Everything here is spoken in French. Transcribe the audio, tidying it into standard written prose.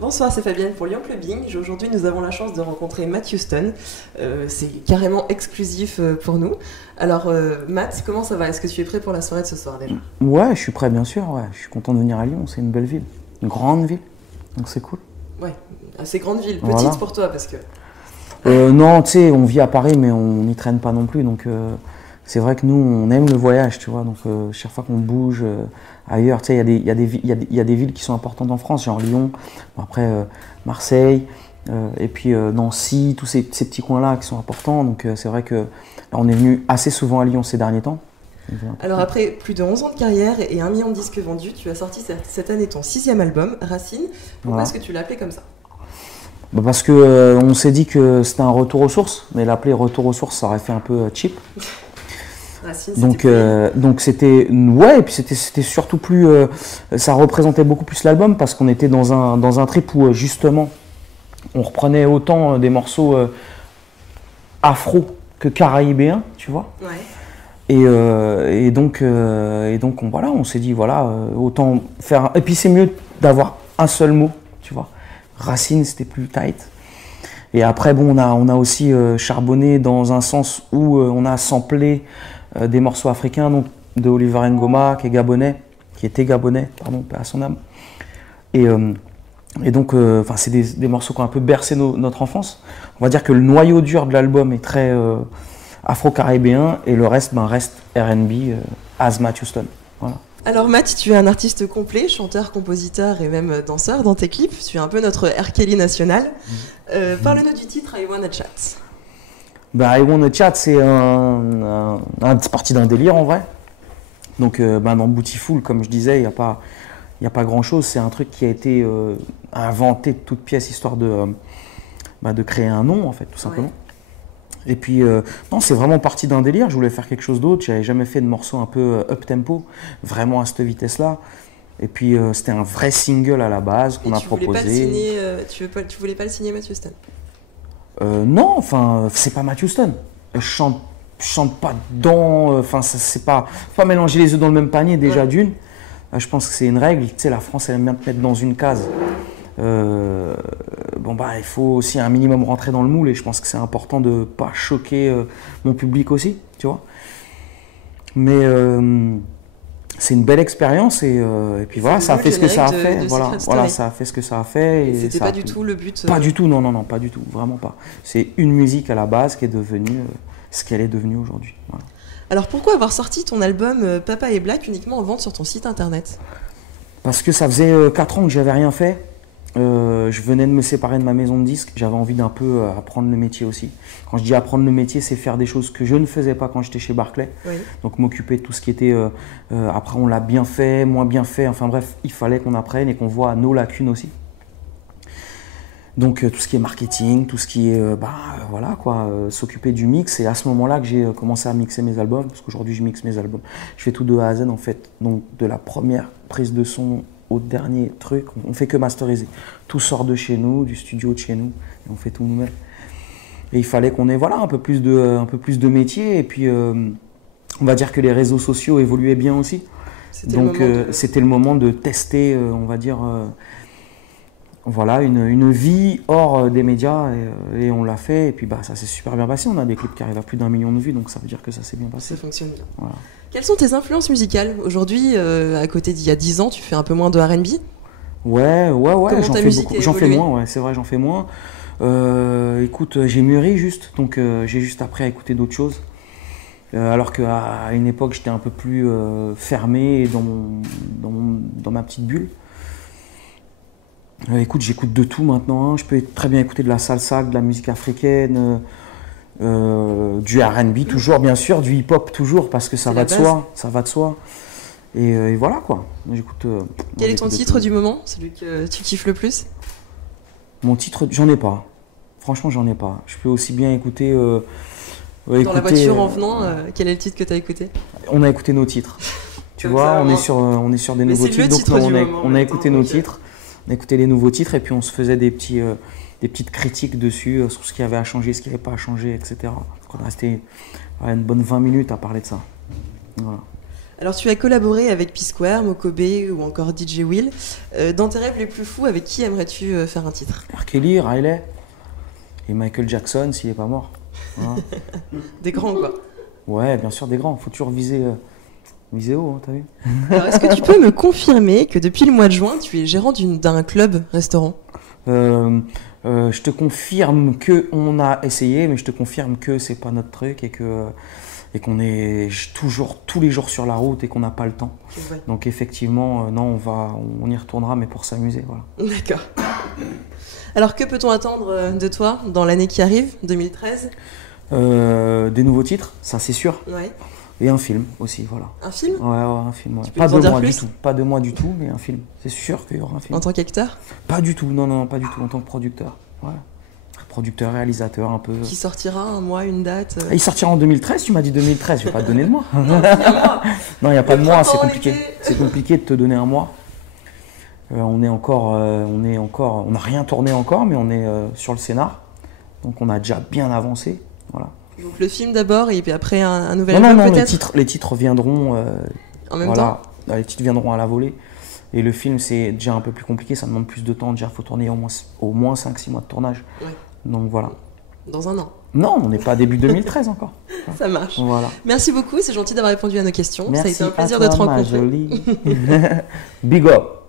Bonsoir, c'est Fabienne pour Lyon Clubbing. Aujourd'hui, nous avons la chance de rencontrer Matt Houston. C'est carrément exclusif pour nous. Alors, Matt, comment ça va? Est-ce que tu es prêt pour la soirée de ce soir déjà? Ouais, je suis prêt, bien sûr. Ouais. Je suis content de venir à Lyon. C'est une belle ville, une grande ville. Donc c'est cool. Ouais, assez grande ville. Petite voilà. Pour toi parce que... non, tu sais, on vit à Paris, mais on n'y traîne pas non plus. Donc c'est vrai que nous, on aime le voyage, tu vois. Donc chaque fois qu'on bouge ailleurs, tu sais, il y a des villes qui sont importantes en France, genre Lyon, après Marseille, et puis Nancy, tous ces petits coins-là qui sont importants. Donc c'est vrai que là, on est venu assez souvent à Lyon ces derniers temps. Alors après plus de 11 ans de carrière et 1 million de disques vendus, tu as sorti cette année ton 6e album, Racine. Pourquoi est-ce que tu l'as appelé comme ça? Parce que on s'est dit que c'était un retour aux sources, mais l'appeler retour aux sources, ça aurait fait un peu cheap. Racine, donc c'était ouais, et puis c'était surtout plus, ça représentait beaucoup plus l'album parce qu'on était dans un trip où justement on reprenait autant des morceaux afro que caraïbéens, tu vois. Ouais. Et donc on s'est dit voilà, autant faire. Et puis c'est mieux d'avoir un seul mot, tu vois. Racine, c'était plus tight. Et après, bon, on a aussi charbonné dans un sens où on a samplé des morceaux africains, donc de Oliver Ngoma, qui était gabonais, pardon, paix à son âme. Et donc, c'est des morceaux qui ont un peu bercé notre enfance. On va dire que le noyau dur de l'album est très afro-caribéen et le reste reste R&B, as Matt Houston. Voilà. Alors Matt, tu es un artiste complet, chanteur, compositeur et même danseur dans tes clips. Tu es un peu notre R. Kelly national. Parle-nous du titre I Wanna Chat. I Wanna Chat, c'est c'est parti d'un délire en vrai. Donc dans Bootyful, comme je disais, il n'y a pas grand-chose. C'est un truc qui a été inventé de toutes pièces, histoire de créer un nom, en fait, tout simplement. Ouais. Et puis, non, c'est vraiment parti d'un délire. Je voulais faire quelque chose d'autre. J'avais jamais fait de morceau un peu up-tempo, vraiment à cette vitesse-là. Et puis, c'était un vrai single à la base qu'on a proposé. Tu voulais pas le signer, Matt Houston? Non, enfin, c'est pas Matt Houston. Je chante pas dedans. Enfin, c'est pas mélanger les œufs dans le même panier, déjà, ouais. D'une. Je pense que c'est une règle. Tu sais, la France, elle aime bien te mettre dans une case. Il faut aussi un minimum rentrer dans le moule et je pense que c'est important de pas choquer mon public aussi, tu vois. Mais c'est une belle expérience et puis voilà, ça a fait ce que ça a fait. Voilà, ça a fait ce que ça a fait. Et c'était pas du tout le but. Pas du tout, non, pas du tout, vraiment pas. C'est une musique à la base qui est devenue ce qu'elle est devenue aujourd'hui. Voilà. Alors pourquoi avoir sorti ton album Papa est Black uniquement en vente sur ton site internet? Parce que ça faisait 4 ans que j'avais rien fait. Je venais de me séparer de ma maison de disques, j'avais envie d'un peu apprendre le métier aussi. Quand je dis apprendre le métier, c'est faire des choses que je ne faisais pas quand j'étais chez Barclay. Oui. Donc m'occuper de tout ce qui était, après on l'a bien fait, moins bien fait, enfin bref, il fallait qu'on apprenne et qu'on voit nos lacunes aussi. Donc tout ce qui est marketing, tout ce qui est, voilà quoi, s'occuper du mix. Et à ce moment-là que j'ai commencé à mixer mes albums, parce qu'aujourd'hui je mixe mes albums. Je fais tout de A à Z en fait, donc de la première prise de son au dernier truc, on fait que masteriser. Tout sort de chez nous, du studio de chez nous, et on fait tout nous-mêmes. Et il fallait qu'on ait un peu plus de métier, et puis on va dire que les réseaux sociaux évoluaient bien aussi. Donc c'était le moment de tester, on va dire, une vie hors des médias, et on l'a fait, et puis ça s'est super bien passé. On a des clips qui arrivent à plus d'1 million de vues, donc ça veut dire que ça s'est bien passé. Ça fonctionne bien. Voilà. Quelles sont tes influences musicales? Aujourd'hui, à côté d'il y a 10 ans, tu fais un peu moins de R&B? Ouais, j'en fais moins, ouais, c'est vrai, j'en fais moins. Écoute, j'ai mûri juste, donc j'ai juste appris à écouter d'autres choses. Alors qu'à une époque, j'étais un peu plus fermé dans ma petite bulle. Écoute, j'écoute de tout maintenant, hein. Je peux très bien écouter de la salsa, de la musique africaine, du R&B toujours, bien sûr, du hip-hop toujours, parce que ça va de soi. Et voilà quoi. J'écoute. Quel est ton titre du moment, celui que tu kiffes le plus? Mon titre, j'en ai pas. Franchement, j'en ai pas. Je peux aussi bien écouter. Dans la voiture en venant, quel est le titre que tu as écouté? On a écouté nos titres. Tu vois, on est sur des nouveaux titres, donc on a écouté nos titres. On a écouté les nouveaux titres et puis on se faisait des petites critiques dessus, sur ce qui avait à changer, ce qui n'avait pas à changer, etc. Donc on est resté une bonne 20 minutes à parler de ça. Voilà. Alors tu as collaboré avec P-Square, Mokobe ou encore DJ Will. Dans tes rêves les plus fous, avec qui aimerais-tu faire un titre? R. Kelly, Riley et Michael Jackson s'il n'est pas mort. Voilà. Des grands quoi. Ouais, bien sûr, des grands. Faut toujours viser haut, hein, t'as vu? Alors est-ce que tu peux me confirmer que depuis le mois de juin, tu es gérant d'un club-restaurant? Je te confirme qu'on a essayé, mais je te confirme que c'est pas notre truc et qu'on est toujours tous les jours sur la route et qu'on n'a pas le temps. Ouais. Donc effectivement, non, on y retournera, mais pour s'amuser, voilà. D'accord. Alors que peut-on attendre de toi dans l'année qui arrive, 2013? Des nouveaux titres, ça c'est sûr. Ouais. Et un film aussi, voilà. Un film? Ouais, un film. Ouais. Tu peux Pas nous en de dire moi plus? du tout. Pas de moi du tout, mais un film. C'est sûr qu'il y aura un film. En tant qu'acteur? Pas du tout, non, pas du tout. En tant que producteur. Ouais. Producteur, réalisateur, un peu. Qui sortira un mois, une date? Il sortira en 2013, tu m'as dit 2013, je vais pas te donner de mois. Non, c'est un mois. Non, il n'y a pas de mois, c'est printemps, compliqué. l'été. C'est compliqué de te donner un mois. On n'a rien tourné encore, mais on est sur le scénar. Donc on a déjà bien avancé. Voilà. Donc le film d'abord et puis après un nouvel Non, album non, peut-être? les titres viendront. En même Voilà, les titres viendront à la volée. Et le film, c'est déjà un peu plus compliqué, ça demande plus de temps. Déjà, il faut tourner au moins 5-6 mois de tournage. Ouais. Donc voilà. Dans un an. Non, on n'est pas début 2013 encore. Ça marche. Voilà. Merci beaucoup, c'est gentil d'avoir répondu à nos questions. Merci Ça a été un plaisir à toi, de te ma rencontrer. jolie. Big up.